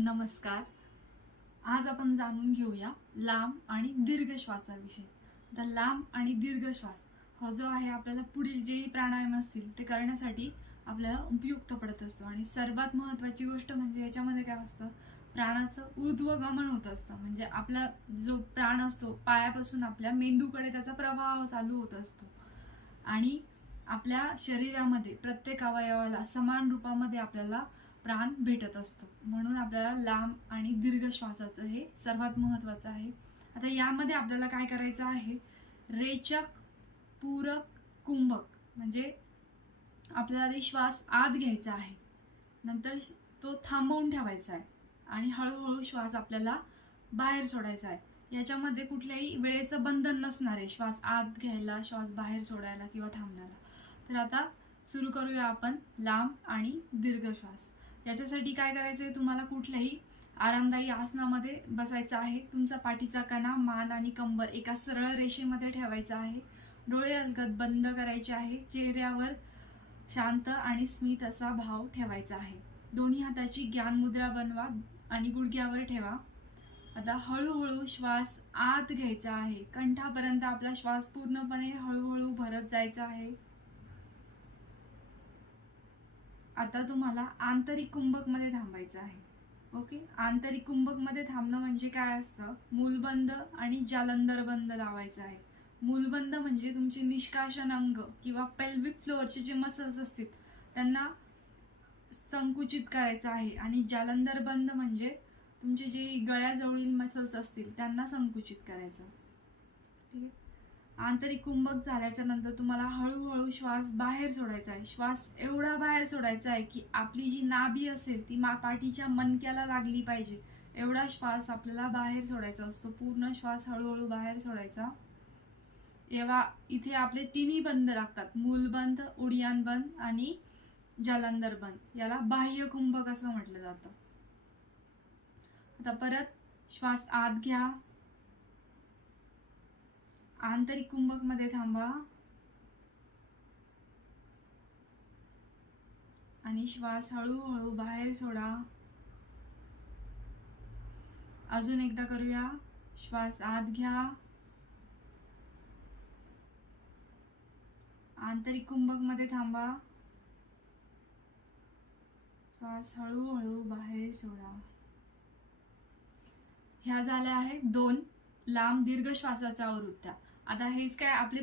नमस्कार. आज आपण जाणून घेऊया लांब आणि दीर्घ श्वासाविषयी. तर लांब आणि दीर्घ श्वास हा जो आहे आपल्याला पुढील जे प्राणायाम असतील ते करण्यासाठी आपल्याला उपयुक्त पडत असतो. आणि सर्वात महत्त्वाची गोष्ट म्हणजे याच्यामध्ये काय असतं, प्राणाचं ऊर्ध्वगमन होत असतं. म्हणजे आपला जो प्राण असतो पायापासून आपल्या मेंदूकडे त्याचा प्रवाह चालू होत असतो. आणि आपल्या शरीरामध्ये प्रत्येक अवयवाला समान रूपामध्ये आपल्याला प्राण भेटत असतो. म्हणून आपल्याला लांब आणि दीर्घ श्वासाचं हे सर्वात महत्त्वाचं आहे. आता यामध्ये आपल्याला काय करायचं आहे, रेचक, पूरक, कुंभक. म्हणजे आपल्याला श्वास आत घ्यायचा आहे, नंतर तो थांबवून ठेवायचा आहे आणि हळूहळू श्वास आपल्याला बाहेर सोडायचा आहे. याच्यामध्ये कुठल्याही वेळेचं बंधन नसणार आहे, श्वास आत घ्यायला, श्वास बाहेर सोडायला किंवा थांबण्याला. तर आता सुरू करूया आपण लांब आणि दीर्घ श्वास. याच्यासाठी काय करायचं आहे, तुम्हाला कुठल्याही आरामदायी आसनामध्ये बसायचं आहे. तुमचा पाठीचा कणा, मान आणि कंबर एका सरळ रेषेमध्ये ठेवायचा आहे. डोळे अलगद बंद करायचे आहे. चेहऱ्यावर शांत आणि स्मित असा भाव ठेवायचा आहे. दोन्ही हाताची ज्ञान मुद्रा बनवा आणि गुडघ्यावर ठेवा. आता हळूहळू श्वास आत घ्यायचा आहे. कंठापर्यंत आपला श्वास पूर्णपणे हळूहळू भरत जायचा आहे. आता तुम्हाला आंतरिक कुंभक मध्ये थांबायचं आहे. ओके, आंतरिक कुंभक मध्ये थांबणं म्हणजे काय असतं, मूलबंद आणि जालंधर बंद लावायचं आहे. मूलबंद म्हणजे तुमचे निष्कासन अंग किंवा पेल्विक फ्लोअरचे जे मसल्स असतील त्यांना संकुचित करायचं आहे. आणि जालंधर बंद म्हणजे तुमचे जे गळ्याजवळील मसल्स असतील त्यांना संकुचित करायचं. ठीक आहे. आंतरिक कुंभक झाल्याच्या नंतर तुम्हाला हळूहळू श्वास बाहेर सोडायचा आहे. श्वास एवढा बाहेर सोडायचा आहे की आपली जी नाभी असेल ती पाठीच्या मणक्याला लागली पाहिजे, एवढा श्वास आपल्याला बाहेर सोडायचा असतो. पूर्ण श्वास हळूहळू बाहेर सोडायचा. इथे आपले तिन्ही बंद लागतात, मूलबंद, उडियान बंद आणि जालंधर बंद. याला बाह्य कुंभक असं म्हटलं जातं. आता परत श्वास आत घ्या, आंतरिक कुंभक मध्ये थांबा आणि श्वास हळूहळू बाहेर सोडा. अजून एकदा करूया. श्वास आत घ्या, आंतरिक कुंभक मध्ये थांबा, श्वास हळूहळू बाहेर सोडा. ह्या झाल्या आहेत 2 लांब दीर्घ श्वासाच्या आवृत्त्या. आता हेच काय आपले